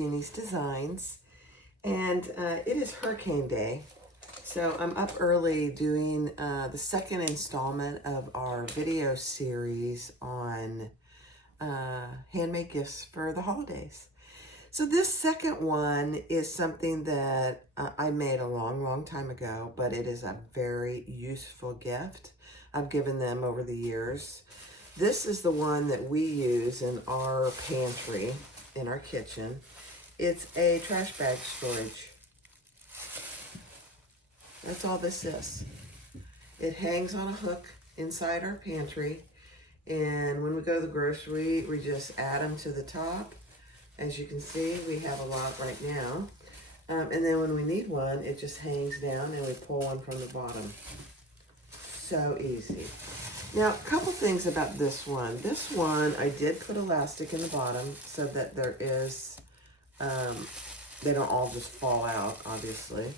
Jeannie's Designs, and it is Hurricane Day. So I'm up early doing the second installment of our video series on handmade gifts for the holidays. So this second one is something that I made a long time ago, but it is a very useful gift. I've given them over the years. This is the one that we use in our pantry, in our kitchen. It's a trash bag storage. That's all this is. It hangs on a hook inside our pantry, and when we go to the grocery, we just add them to the top. As you can see, we have a lot right now. And then when we need one, it just hangs down and we pull one from the bottom. So easy. Now, a couple things about this one. This one, I did put elastic in the bottom so that there is, they don't all just fall out, obviously.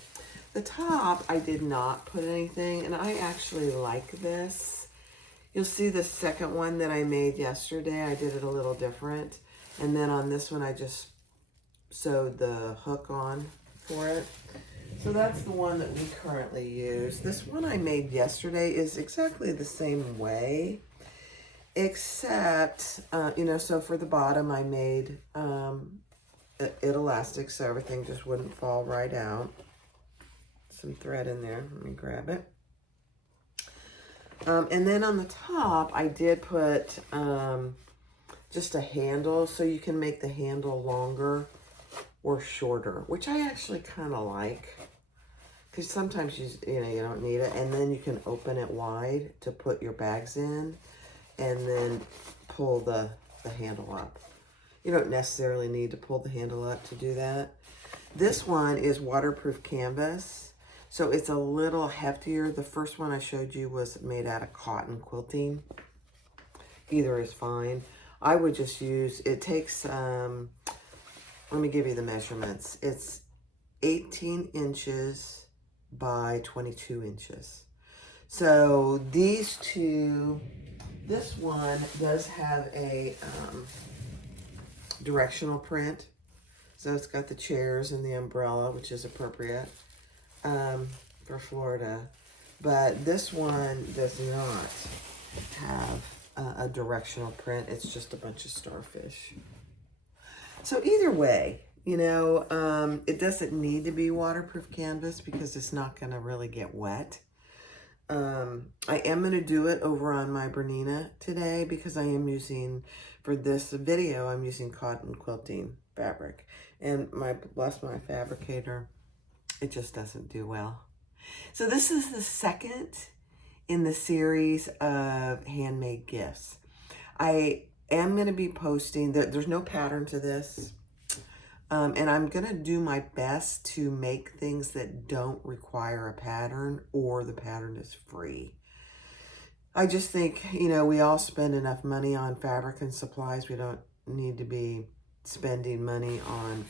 The top, I did not put anything, and I actually like this. You'll see the second one that I made yesterday, I did it a little different. And then on this one, I just sewed the hook on for it. So that's the one that we currently use. This one I made yesterday is exactly the same way, except, so for the bottom, I made it elastic so everything just wouldn't fall right out. Some thread in there. Let me grab it. And then on the top, I did put just a handle, so you can make the handle longer or shorter, which I actually kind of like, because sometimes you don't need it. And then you can open it wide to put your bags in, and then pull the handle up. You don't necessarily need to pull the handle up to do that. This one is waterproof canvas, so it's a little heftier. The first one I showed you was made out of cotton quilting. Either is fine. I would just use, it takes, let me give you the measurements. It's 18 inches by 22 inches. So these two, this one does have a directional print. So it's got the chairs and the umbrella, which is appropriate for Florida. But this one does not have a directional print. It's just a bunch of starfish. So either way, it doesn't need to be waterproof canvas because it's not going to really get wet. I am going to do it over on my Bernina today because I am using, for this video, I'm using cotton quilting fabric. And bless my fabricator, it just doesn't do well. So this is the second in the series of handmade gifts. I am going to be posting, there's no pattern to this, and I'm going to do my best to make things that don't require a pattern or the pattern is free. I just think, we all spend enough money on fabric and supplies. We don't need to be spending money on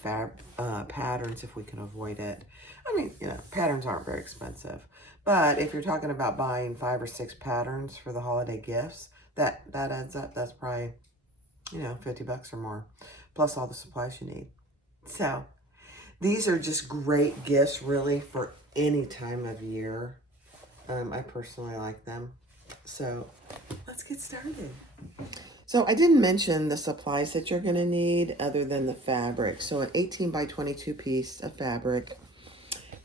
patterns if we can avoid it. I mean, patterns aren't very expensive. But if you're talking about buying 5 or 6 patterns for the holiday gifts, that adds up. That's probably, $50 or more, plus all the supplies you need. So these are just great gifts, really, for any time of year. I personally like them. So let's get started. So I didn't mention the supplies that you're going to need other than the fabric. So an 18 by 22 piece of fabric.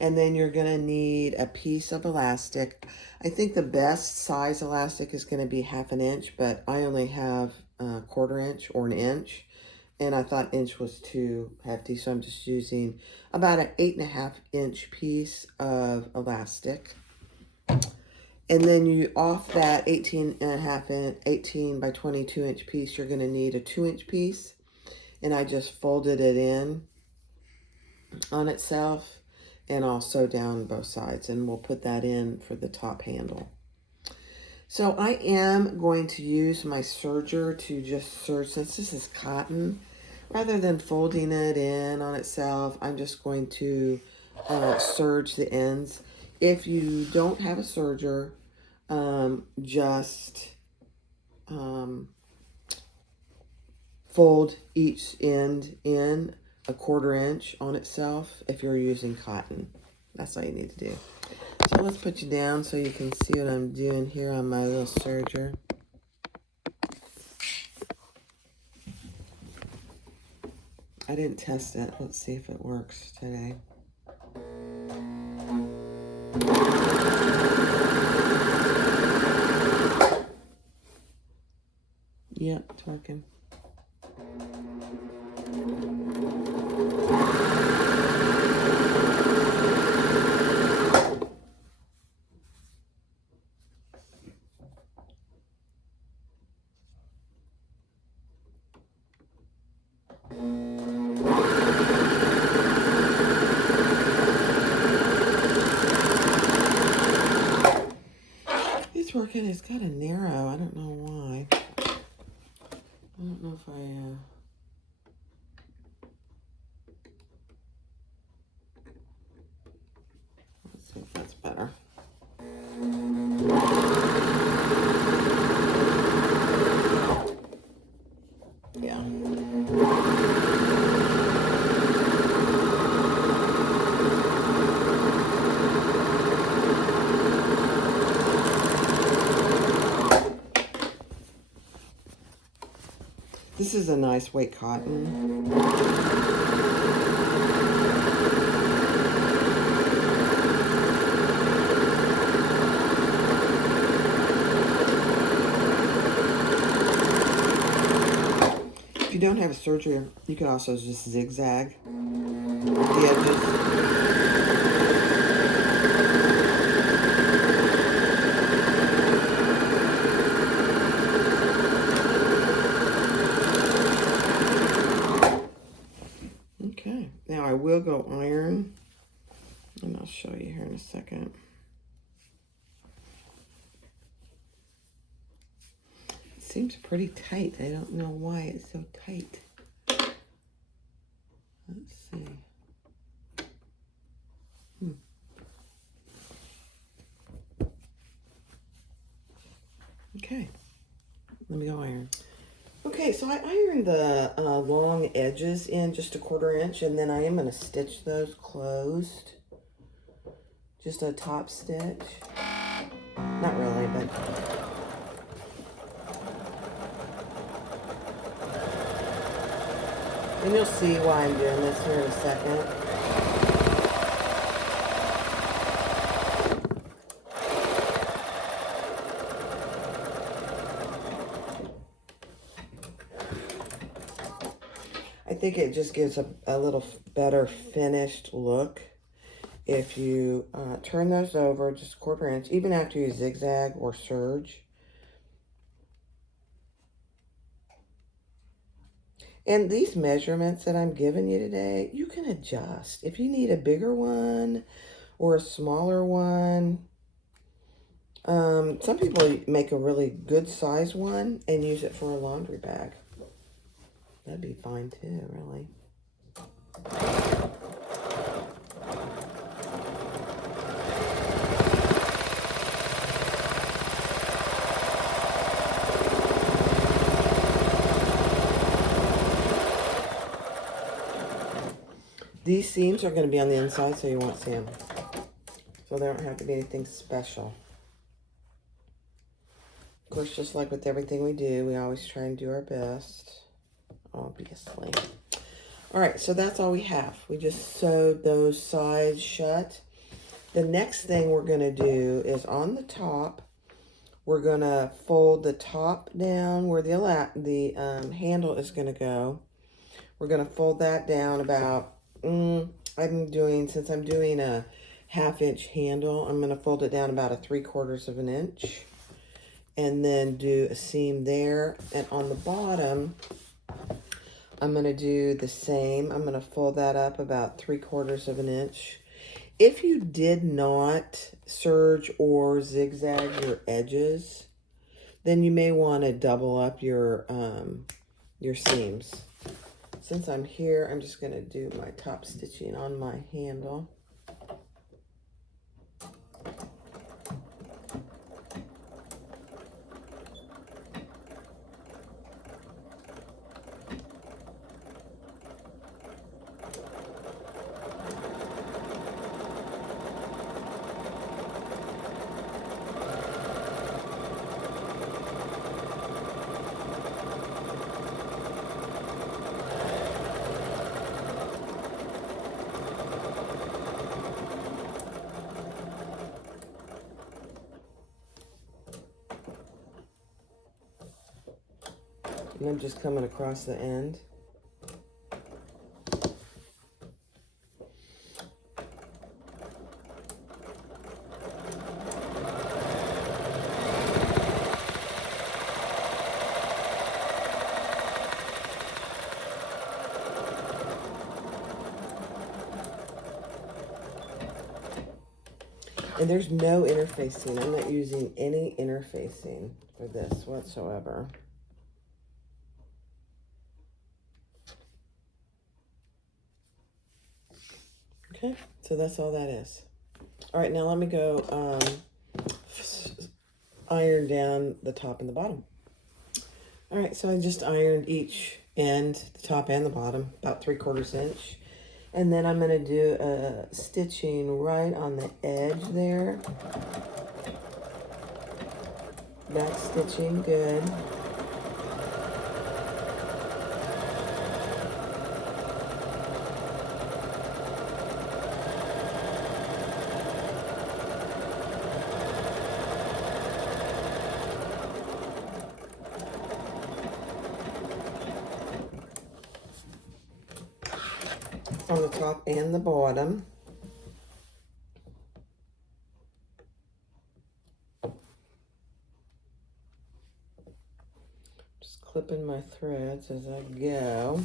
And then you're going to need a piece of elastic. I think the best size elastic is going to be 1/2 inch, but I only have a 1/4 inch or 1 inch. And I thought inch was too hefty, so I'm just using about an 8.5 inch piece of elastic. And then off that 18 by 22 inch piece, you're going to need a 2 inch piece. And I just folded it in on itself. And I'll sew down both sides, and we'll put that in for the top handle. So I am going to use my serger to just serge, since this is cotton, rather than folding it in on itself, I'm just going to serge the ends. If you don't have a serger, just fold each end in a 1/4 inch on itself if you're using cotton. That's all you need to do. So let's put you down so you can see what I'm doing here on my little serger. I didn't test it. Let's see if it works today. Yep, it's working. It's working. It's kind of narrow. I don't know why. I don't know if let's see if that's better. Yeah. This is a nice weight cotton. If you don't have a serger, you can also just zigzag the edges. Okay, now I will go iron, and I'll show you here in a second. It seems pretty tight. I don't know why it's so tight. Let's see. Okay, let me go iron. Okay, so I ironed the long edges in just a 1/4 inch, and then I am going to stitch those closed. Just a top stitch. Not really, but... And you'll see why I'm doing this here in a second. I think it just gives a little better finished look if you turn those over just 1/4 inch, even after you zigzag or serge. And these measurements that I'm giving you today, you can adjust. If you need a bigger one or a smaller one, some people make a really good size one and use it for a laundry bag. That'd be fine too, really. These seams are going to be on the inside, so you won't see them. So they don't have to be anything special. Of course, just like with everything we do, we always try and do our best, obviously. All right, so that's all we have. We just sewed those sides shut. The next thing we're going to do is on the top, we're going to fold the top down where the handle is going to go. We're going to fold that down about, since I'm doing a 1/2 inch handle, I'm going to fold it down about a 3/4 of an inch. And then do a seam there. And on the bottom, I'm going to do the same. I'm going to fold that up about 3/4 of an inch. If you did not serge or zigzag your edges, then you may want to double up your seams. Since I'm here, I'm just going to do my top stitching on my handle. And I'm just coming across the end. And there's no interfacing. I'm not using any interfacing for this whatsoever. Okay, so that's all that is. All right, now let me go iron down the top and the bottom. All right, so I just ironed each end, the top and the bottom, about 3/4 inch. And then I'm gonna do a stitching right on the edge there. Back stitching, good. On the top and the bottom. Just clipping my threads as I go.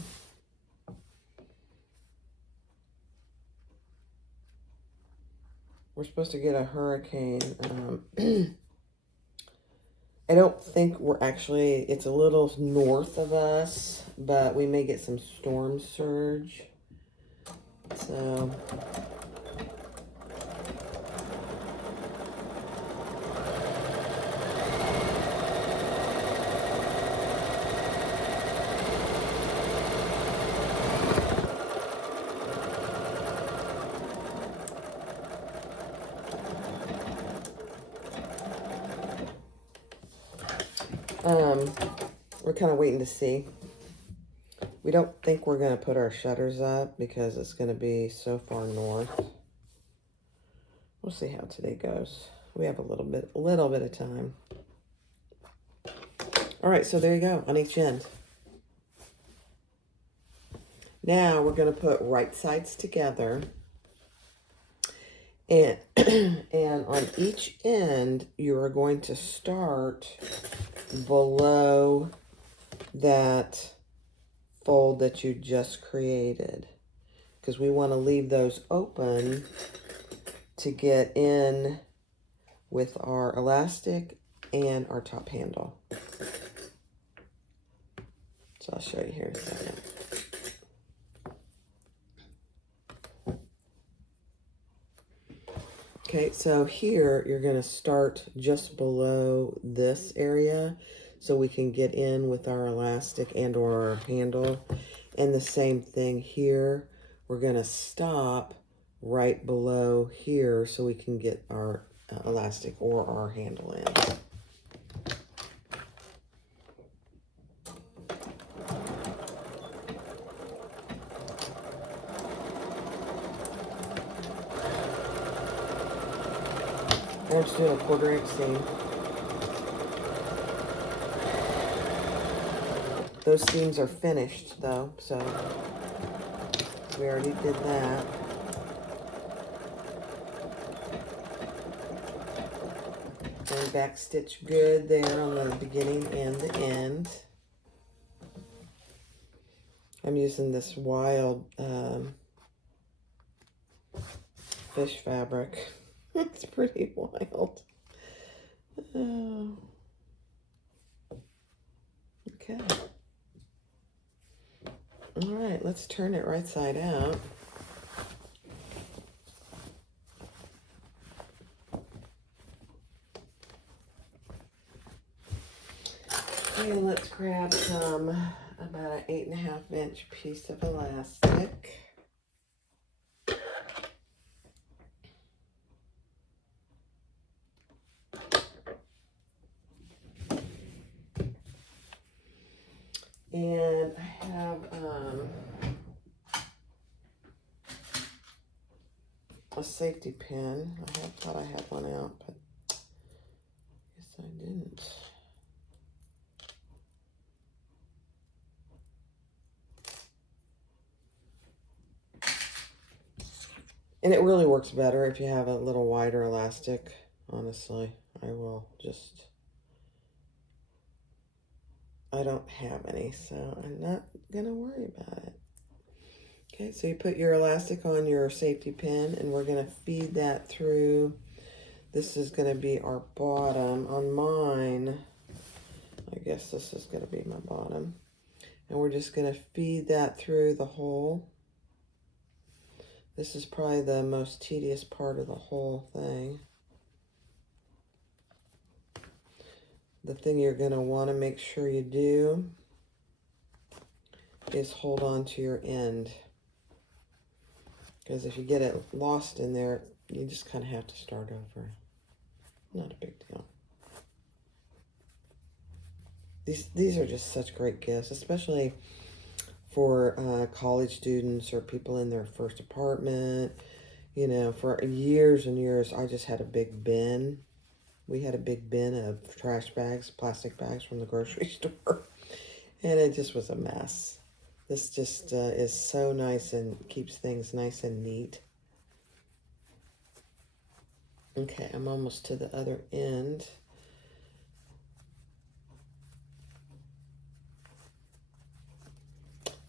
We're supposed to get a hurricane. I don't think we're actually, it's a little north of us, but we may get some storm surge. So we're kind of waiting to see. We don't think we're going to put our shutters up because it's going to be so far north. We'll see how today goes. We have a little bit of time. All right, so there you go on each end. Now we're going to put right sides together. And, and on each end, you are going to start below that fold that you just created, because we want to leave those open to get in with our elastic and our top handle. So I'll show you here in a second. Okay, so here you're going to start just below this area so we can get in with our elastic and or our handle. And the same thing here, we're going to stop right below here so we can get our elastic or our handle in. I'm just doing a 1/4 inch seam. Those seams are finished though, so we already did that. And back stitch good there on the beginning and the end. I'm using this wild fish fabric. It's pretty wild. Okay. All right, let's turn it right side out. And let's grab some, about an 8.5 inch piece of elastic. And I have a safety pin. I thought I had one out, but I guess I didn't. And it really works better if you have a little wider elastic. Honestly, I don't have any, so I'm not going to worry about it. Okay, so you put your elastic on your safety pin, and we're going to feed that through. This is going to be our bottom. On mine, I guess this is going to be my bottom. And we're just going to feed that through the hole. This is probably the most tedious part of the whole thing. The thing you're going to want to make sure you do is hold on to your end. Because if you get it lost in there, you just kind of have to start over. Not a big deal. These are just such great gifts, especially for college students or people in their first apartment. You know, for years and years, I just had a big bin. We had a big bin of trash bags, plastic bags from the grocery store, and it just was a mess. This just is so nice and keeps things nice and neat. Okay, I'm almost to the other end.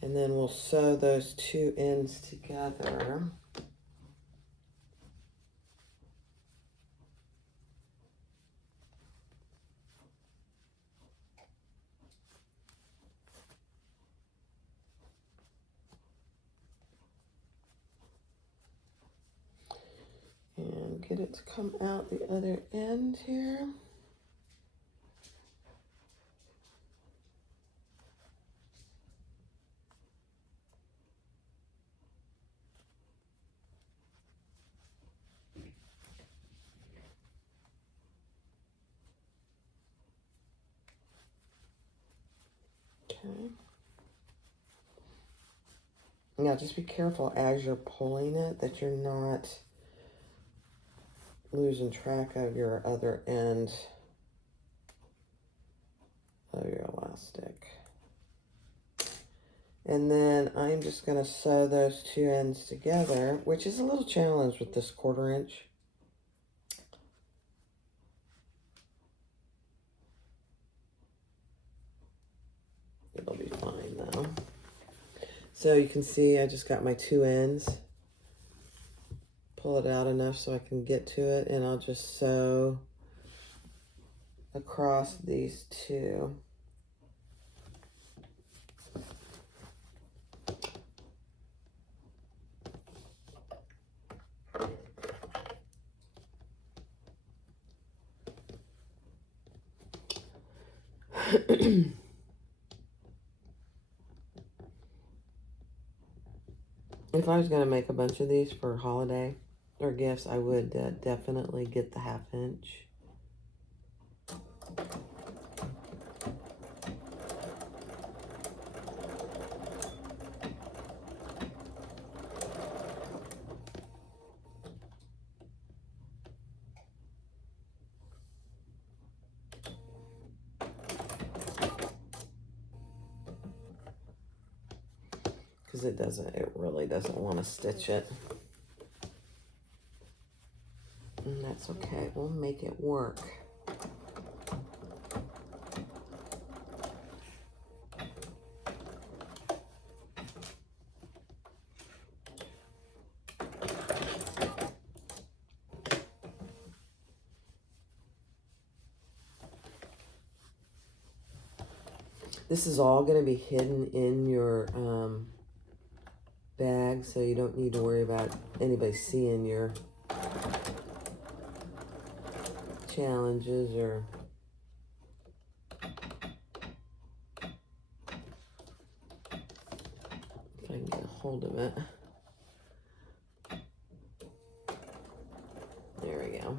And then we'll sew those two ends together. And get it to come out the other end here. Okay. Now just be careful as you're pulling it that you're not losing track of your other end of your elastic. And then I'm just going to sew those two ends together, which is a little challenge with this 1/4 inch. It'll be fine though. So you can see I just got my two ends. Pull it out enough so I can get to it, and I'll just sew across these two. If I was going to make a bunch of these for holiday or gifts, I would definitely get the 1/2 inch. Because it really doesn't want to stitch it. And that's okay, we'll make it work. This is all going to be hidden in your bag, so you don't need to worry about anybody seeing your challenges or if I can get a hold of it. There we go.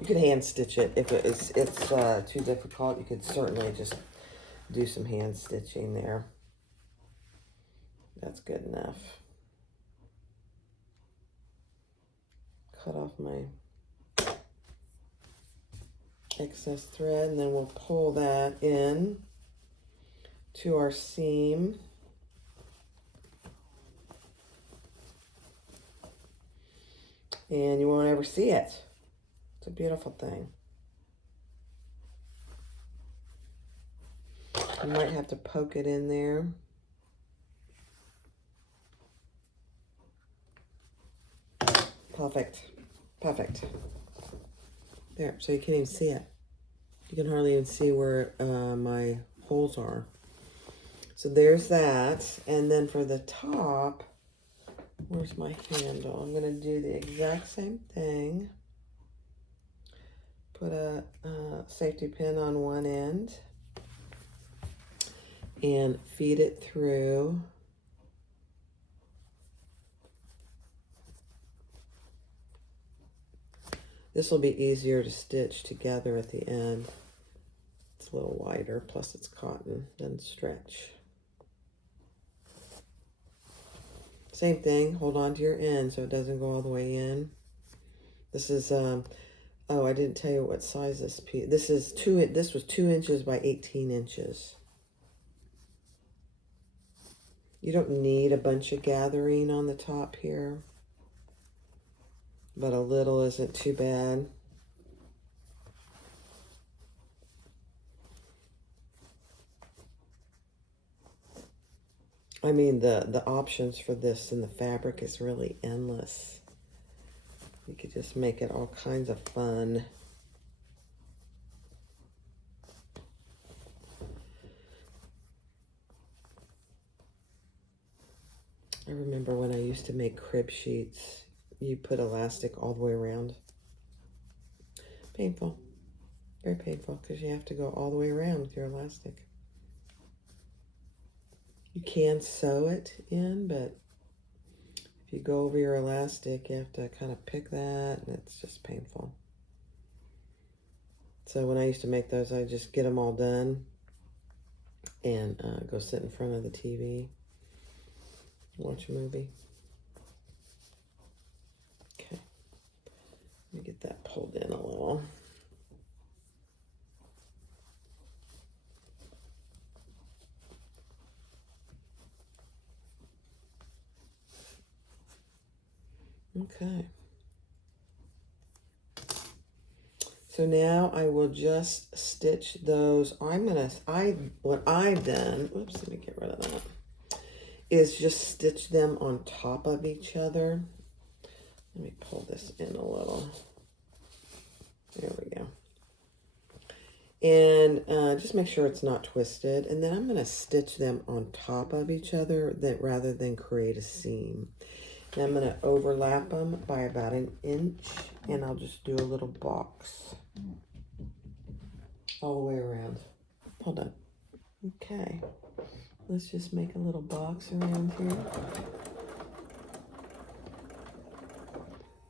You could hand stitch it if it's too difficult. You could certainly just do some hand stitching there. That's good enough. Cut off my excess thread, and then we'll pull that in to our seam. And you won't ever see it. It's a beautiful thing. You might have to poke it in there. Perfect. Perfect. There, so you can't even see it. You can hardly even see where my holes are. So there's that. And then for the top, where's my handle? I'm going to do the exact same thing. Put a safety pin on one end and feed it through. This will be easier to stitch together at the end. It's a little wider, plus it's cotton, doesn't stretch. Same thing, hold on to your end so it doesn't go all the way in. This is, oh, I didn't tell you what size this piece, this was 2 inches by 18 inches. You don't need a bunch of gathering on the top here, but a little isn't too bad. I mean, the options for this and the fabric is really endless. You could just make it all kinds of fun. I remember when I used to make crib sheets, you put elastic all the way around. Painful. Very painful because you have to go all the way around with your elastic. You can sew it in, but if you go over your elastic, you have to kind of pick that, and it's just painful. So when I used to make those, I just get them all done and go sit in front of the TV, watch a movie. Okay, let me get that pulled in a little. Okay. So now I will just stitch those. What I've done, whoops, let me get rid of that, is just stitch them on top of each other. Let me pull this in a little. There we go. And just make sure it's not twisted. And then I'm going to stitch them on top of each other rather than create a seam. And I'm going to overlap them by about 1 inch, and I'll just do a little box all the way around. Hold on. Okay. Let's just make a little box around here.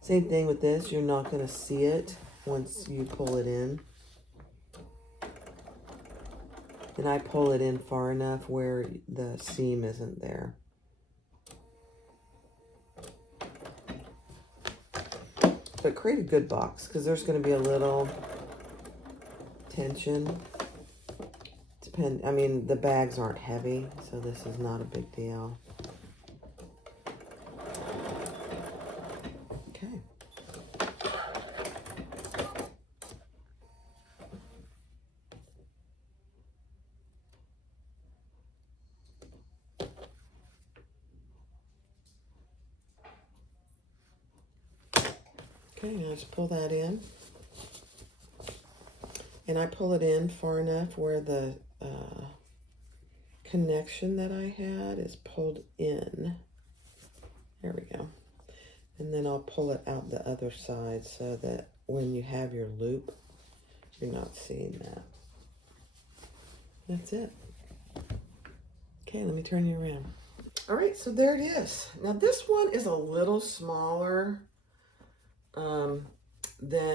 Same thing with this. You're not going to see it once you pull it in. And I pull it in far enough where the seam isn't there. But create a good box, because there's going to be a little tension. I mean, the bags aren't heavy, so this is not a big deal. Okay. Okay, now just pull that in. And I pull it in far enough where the connection that I had is pulled in. There we go. And then I'll pull it out the other side so that when you have your loop, you're not seeing that. That's it. Okay, let me turn you around. All right, so there it is. Now this one is a little smaller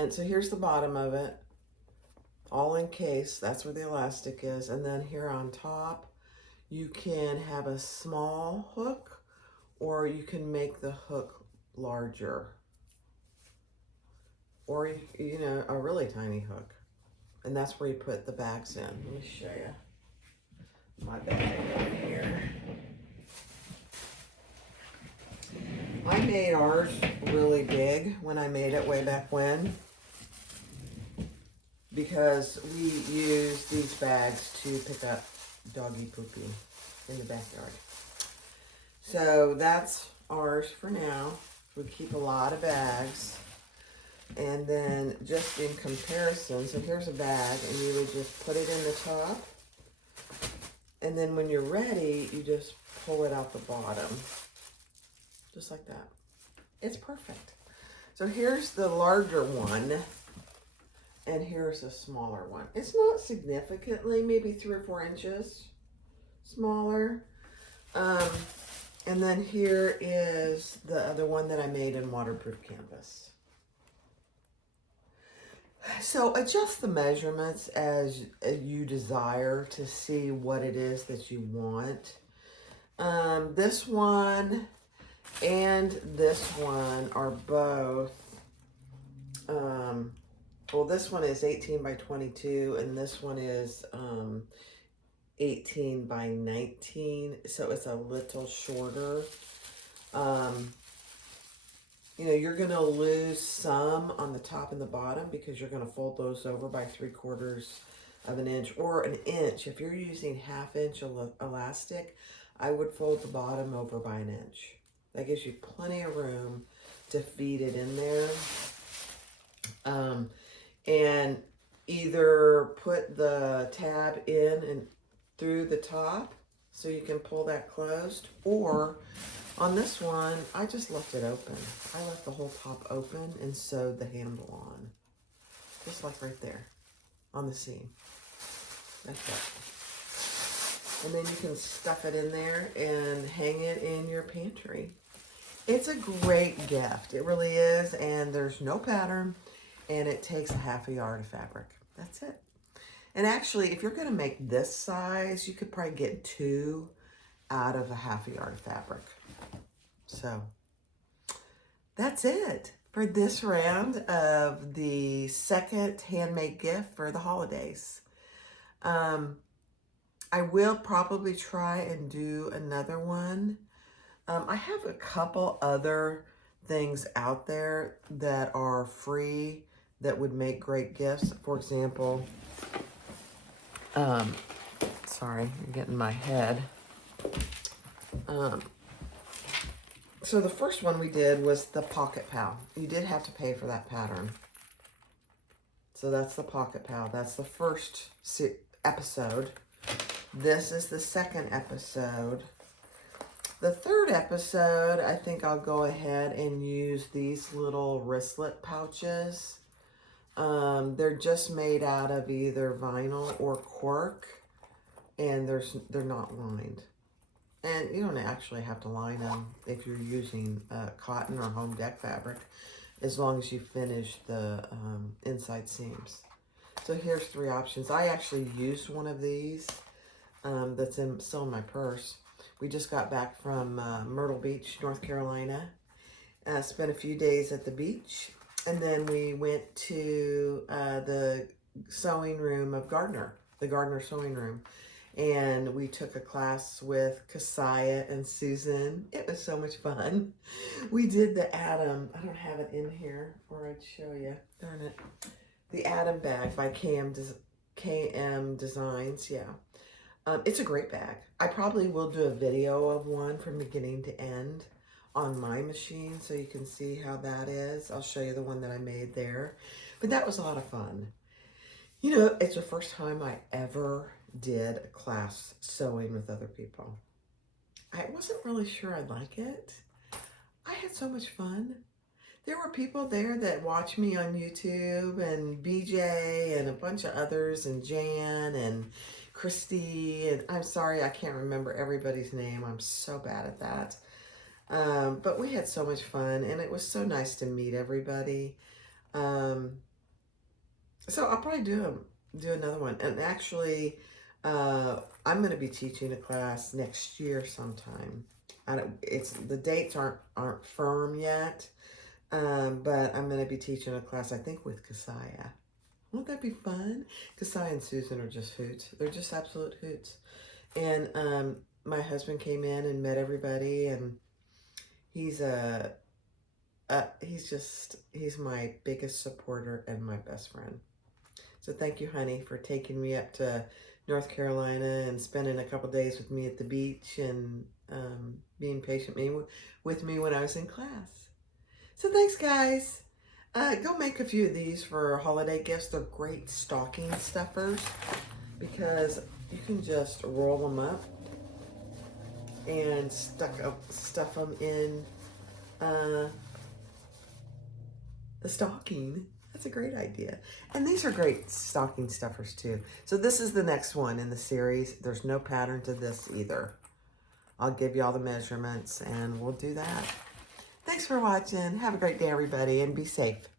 so here's the bottom of it, all encased. That's where the elastic is. And then here on top, you can have a small hook, or you can make the hook larger, or you know, a really tiny hook. And that's where you put the bags in. Let me show you. my bag over here. I made ours really big when I made it way back when, because we use these bags to pick up doggy poopy in the backyard. So that's ours for now. We keep a lot of bags. And then just in comparison, so here's a bag, and you would just put it in the top. And then when you're ready, you just pull it out the bottom. Just like that. It's perfect. So here's the larger one, and here's a smaller one. It's not significantly, maybe 3 or 4 inches smaller. And then here is the other one that I made in waterproof canvas. So adjust the measurements as you desire to see what it is that you want. This one and this one are both, well, this one is 18 by 22 and this one is 18 by 19, so it's a little shorter. You know, you're going to lose some on the top and the bottom because you're going to fold those over by 3/4 of an inch or an inch. If you're using 1/2 inch elastic, I would fold the bottom over by an inch. That gives you plenty of room to feed it in there. And either put the tab in and through the top so you can pull that closed, or on this one, I just left it open. I left the whole top open and sewed the handle on. Just like right there on the seam. Like that. And then you can stuff it in there and hang it in your pantry. It's a great gift. It really is. And there's no pattern. And it takes 1/2 yard of fabric. That's it. And actually, if you're going to make this size, you could probably get 2 out of 1/2 yard of fabric. So that's it for this round of the second handmade gift for the holidays. I will probably try and do another one. I have a couple other things out there that are free that would make great gifts. For example, sorry, I'm getting my head. So the first one we did was the Pocket Pal. You did have to pay for that pattern. So that's the Pocket Pal. That's the first episode. This is the second episode. The third episode, I think I'll go ahead and use these little wristlet pouches. They're just made out of either vinyl or cork, and they're not lined. And you don't actually have to line them if you're using cotton or home deck fabric, as long as you finish the inside seams. So here's 3 options. I actually used one of these that's still in my purse. We just got back from Myrtle Beach, North Carolina. Spent a few days at the beach. And then we went to the sewing room of Gardner, the Gardner sewing room. And we took a class with Keziah and Susan. It was so much fun. We did the Atom. I don't have it in here, or I'd show you. Darn it. The Atom bag by KM Designs. Yeah. It's a great bag. I probably will do a video of one from beginning to end on my machine so you can see how that is. I'll show you the one that I made there. But that was a lot of fun. You know, it's the first time I ever did a class sewing with other people. I wasn't really sure I'd like it. I had so much fun. There were people there that watch me on YouTube, and BJ and a bunch of others, and Jan and Christy, and I'm sorry I can't remember everybody's name. I'm so bad at that. But we had so much fun, and it was so nice to meet everybody. So I'll probably do another one. And actually, I'm going to be teaching a class next year sometime. The dates aren't firm yet, but I'm going to be teaching a class, I think, with Keziah. Won't that be fun? Keziah and Susan are just hoots. They're just absolute hoots. And my husband came in and met everybody, and he's he's my biggest supporter and my best friend. So thank you, honey, for taking me up to North Carolina and spending a couple days with me at the beach and being patient with me when I was in class. So thanks, guys. Go make a few of these for holiday gifts. They're great stocking stuffers because you can just roll them up and stuff them in the stocking. That's a great idea. And these are great stocking stuffers too. So this is the next one in the series. There's no pattern to this either. I'll give you all the measurements and we'll do that. Thanks for watching. Have a great day, everybody, and be safe.